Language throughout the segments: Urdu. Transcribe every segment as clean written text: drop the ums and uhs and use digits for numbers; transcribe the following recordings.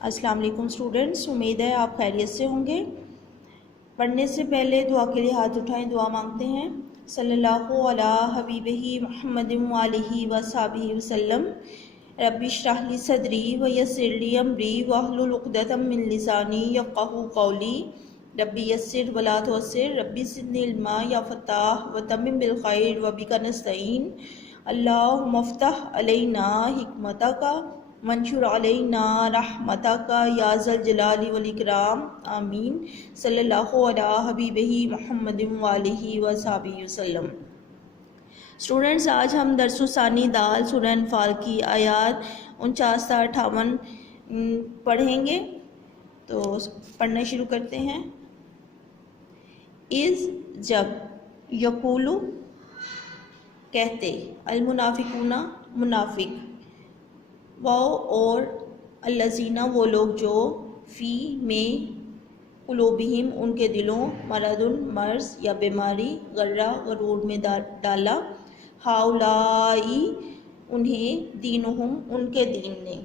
السلام علیکم اسٹوڈنٹس، امید ہے آپ خیریت سے ہوں گے۔ پڑھنے سے پہلے دعا کے لیے ہاتھ اٹھائیں، دعا مانگتے ہیں۔ صلی اللہ علی حبیبہ محمد وآلہ وصحبہ وسلم۔ رب اشرح لی صدری ویسر لی امری واحلل عقدۃ من لسانی یفقہوا قولی۔ ربی یسر ولا تعسر، ربی زدنی علما یا فتاح وتمم بالخیر وبک نستعین۔ اللہم افتح علینا حکمتک منشر علینا رحمتک یا ذا الجلال والاکرام، آمین۔ صلی اللہ علی حبیبہ محمد وآلہ وصحبہ وسلم۔ اسٹوڈنٹس، آج ہم درس ثانی دال سورہ انفال کی آیات 49 تا 58 پڑھیں گے، تو پڑھنا شروع کرتے ہیں۔ اذ جب، یقولو کہتے، المنافقون منافق، وہ اور الذین وہ لوگ جو فی میں قلوبہم ان کے دلوں مرض مرض یا بیماری غرہ غرور میں ڈالا، ہؤلائی انہیں دینہم ان کے دین نے،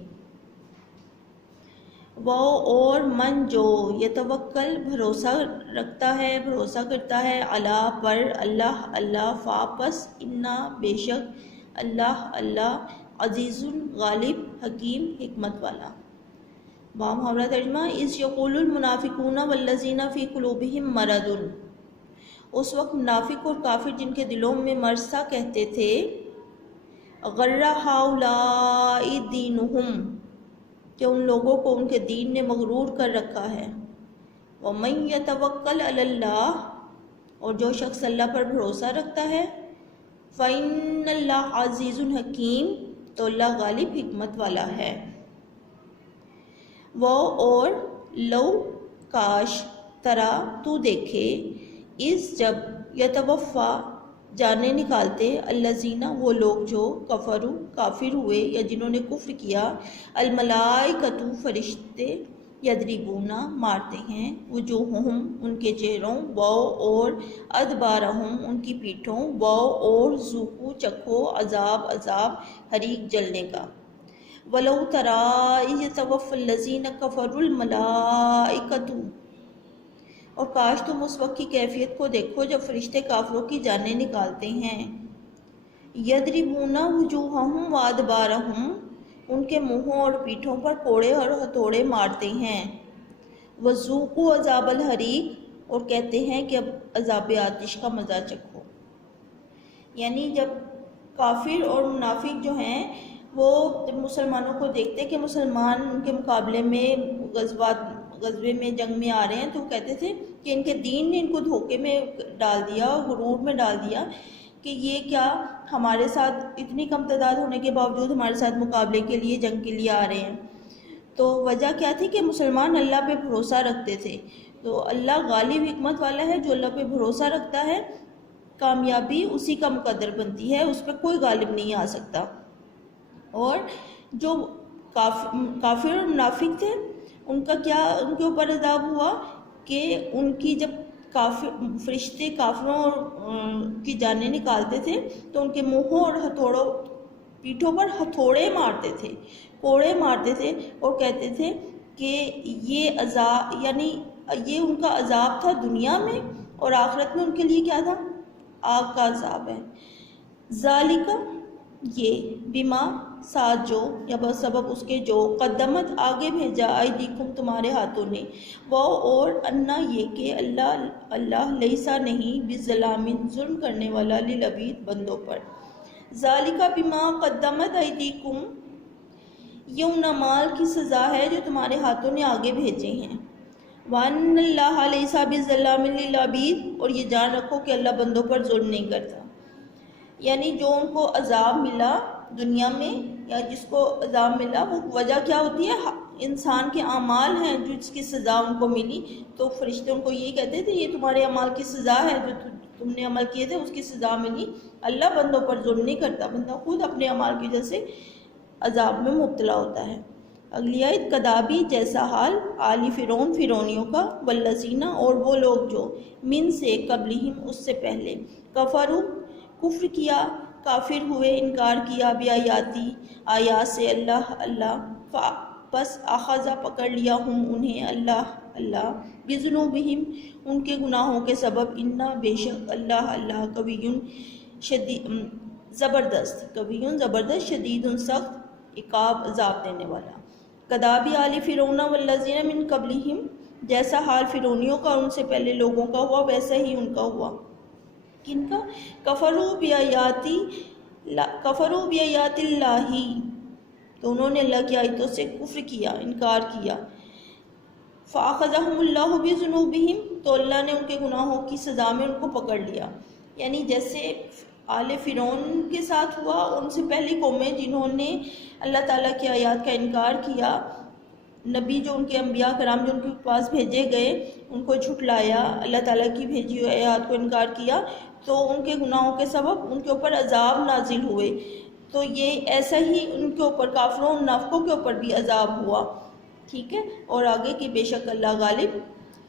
وہ اور من جو یتوکل بھروسہ رکھتا ہے بھروسہ کرتا ہے اللہ پر اللہ اللہ فاپس انا بے شک اللہ اللہ عزیز غالب حکیم حکمت والا۔ محاورہ ترجمہ، اذ یقول المنافقون والذین فی قلوبہم مرض، اس وقت منافق اور کافر جن کے دلوں میں مرض تھا کہتے تھے، غر ہؤلاء دینہم، کہ ان لوگوں کو ان کے دین نے مغرور کر رکھا ہے، ومن یتوکل علی اللہ، اور جو شخص اللہ پر بھروسہ رکھتا ہے، فإن اللہ عزیز حکیم، تو اللہ غالب حکمت والا ہے۔ وہ اور لو کاش ترا تو دیکھے، اس جب یتوفا جانے نکالتے، الذین وہ لوگ جو کفروا کافر ہوئے یا جنہوں نے کفر کیا، الملائکۃ فرشتے، یضربون مارتے ہیں، وجوہہم ان کے چہروں، وہ اور ادبارہم ان کی پیٹھوں، وہ اور ذوقوا چکھو عذاب عذاب حریق جلنے کا۔ وَلَوْ تَرَىٰ إِذْ يَتَوَفَّى الَّذِينَ كَفَرُوا الْمَلَائِكَةُ، اور کاش تم اس وقت کی کیفیت کو دیکھو جب فرشتے کافروں کی جانیں نکالتے ہیں، یضربون وجوہہم وادبارہم، ان کے منہوں اور پیٹھوں پر کوڑے اور ہتھوڑے مارتے ہیں، وذوقوا عذاب الحریق، اور کہتے ہیں کہ اب عذاب آتش کا مزہ چکھو۔ یعنی جب کافر اور منافق جو ہیں وہ مسلمانوں کو دیکھتے کہ مسلمان ان کے مقابلے میں غزوے میں جنگ میں آ رہے ہیں، تو کہتے تھے کہ ان کے دین نے ان کو دھوکے میں ڈال دیا اور غرور میں ڈال دیا کہ یہ کیا ہمارے ساتھ اتنی کم تعداد ہونے کے باوجود ہمارے ساتھ مقابلے کے لیے جنگ کے لیے آ رہے ہیں۔ تو وجہ کیا تھی کہ مسلمان اللہ پہ بھروسہ رکھتے تھے، تو اللہ غالب حکمت والا ہے، جو اللہ پہ بھروسہ رکھتا ہے کامیابی اسی کا مقدر بنتی ہے، اس پہ کوئی غالب نہیں آ سکتا۔ اور جو کافر اور منافق تھے ان کا کیا ان کے اوپر عذاب ہوا کہ ان کی جب فرشتے کافروں کی جانیں نکالتے تھے تو ان کے منہوں اور ہتھوڑوں پیٹھوں پر ہتھوڑے مارتے تھے، کوڑے مارتے تھے، اور کہتے تھے کہ یہ عذاب، یعنی یہ ان کا عذاب تھا دنیا میں، اور آخرت میں ان کے لیے کیا تھا؟ آگ کا عذاب ہے۔ ذالک، یہ، بما ساتھ جو، یا بسبب اس کے جو، قدمت آگے بھیجا، ایدیکم تمہارے ہاتھوں نے، وہ اور انا یہ کہ اللہ لیسا نہیں، بظلام ظلم کرنے والا، للعبید بندوں پر۔ ذالک بما قدمت ایدیکم، یہ ان اعمال کی سزا ہے جو تمہارے ہاتھوں نے آگے بھیجے ہیں۔ وَأَنَّ اللَّهَ لَيْسَ بِظَلَّامٍ لِّلْعَبِيدِ، اور یہ جان رکھو کہ اللہ بندوں پر ظلم نہیں کرتا۔ یعنی جو ان کو عذاب ملا دنیا میں، یا جس کو عذاب ملا، وہ وجہ کیا ہوتی ہے؟ انسان کے اعمال ہیں جس کی سزا ان کو ملی۔ تو فرشتے ان کو یہ کہتے تھے یہ تمہارے اعمال کی سزا ہے، جو تم نے عمل کیے تھے اس کی سزا ملی۔ اللہ بندوں پر ظلم نہیں کرتا، بندہ خود اپنے اعمال کی وجہ سے عذاب میں مبتلا ہوتا ہے۔ اگلی آیت، کدابی جیسا حال آل فرعون فرعونیوں کا، والذین اور وہ لوگ جو من سے قبلہم اس سے پہلے، کفروا کفر کیا، کافر ہوئے، انکار کیا، بیااتی آیات سے اللہ پس اخذا پکڑ لیا ہم انہیں اللہ بذنوبہم ان کے گناہوں کے سبب، انا بے شک اللہ قوی زبردست شدید سخت عقاب عذاب دینے والا۔ کداب آل فرعون والذین من قبلہم جیسا حال فرعونیوں کا اور ان سے پہلے لوگوں کا ہوا ویسا ہی ان کا ہوا۔ کن کا؟ کفروا بآیات اللہ، تو انہوں نے اللہ کی آیتوں سے کفر کیا، انکار کیا۔ فأخذہم اللہ بذنوبہم، تو اللہ نے ان کے گناہوں کی سزا میں ان کو پکڑ لیا۔ یعنی جیسے آل فرعون کے ساتھ ہوا، ان سے پہلی قومیں جنہوں نے اللہ تعالیٰ کی آیات کا انکار کیا، نبی جو ان کے انبیاء کرام جو ان کے پاس بھیجے گئے ان کو جھٹلایا، اللہ تعالیٰ کی بھیجی ہوئی آیات کو انکار کیا، تو ان کے گناہوں کے سبب ان کے اوپر عذاب نازل ہوئے۔ تو یہ ایسا ہی ان کے اوپر کافروں اور منافقوں کے اوپر بھی عذاب ہوا، ٹھیک ہے۔ اور آگے کہ بے شک اللہ غالب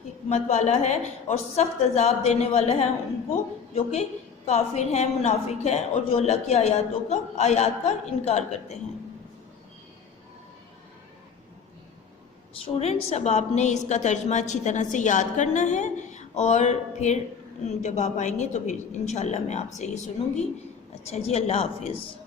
حکمت والا ہے اور سخت عذاب دینے والا ہے ان کو جو کہ کافر ہیں، منافق ہیں اور جو اللہ کی آیات کا انکار کرتے ہیں۔ اسٹوڈنٹس، اب آپ نے اس کا ترجمہ اچھی طرح سے یاد کرنا ہے، اور پھر جب آپ آئیں گے تو پھر انشاءاللہ میں آپ سے یہ سنوں گی۔ اچھا جی، اللہ حافظ۔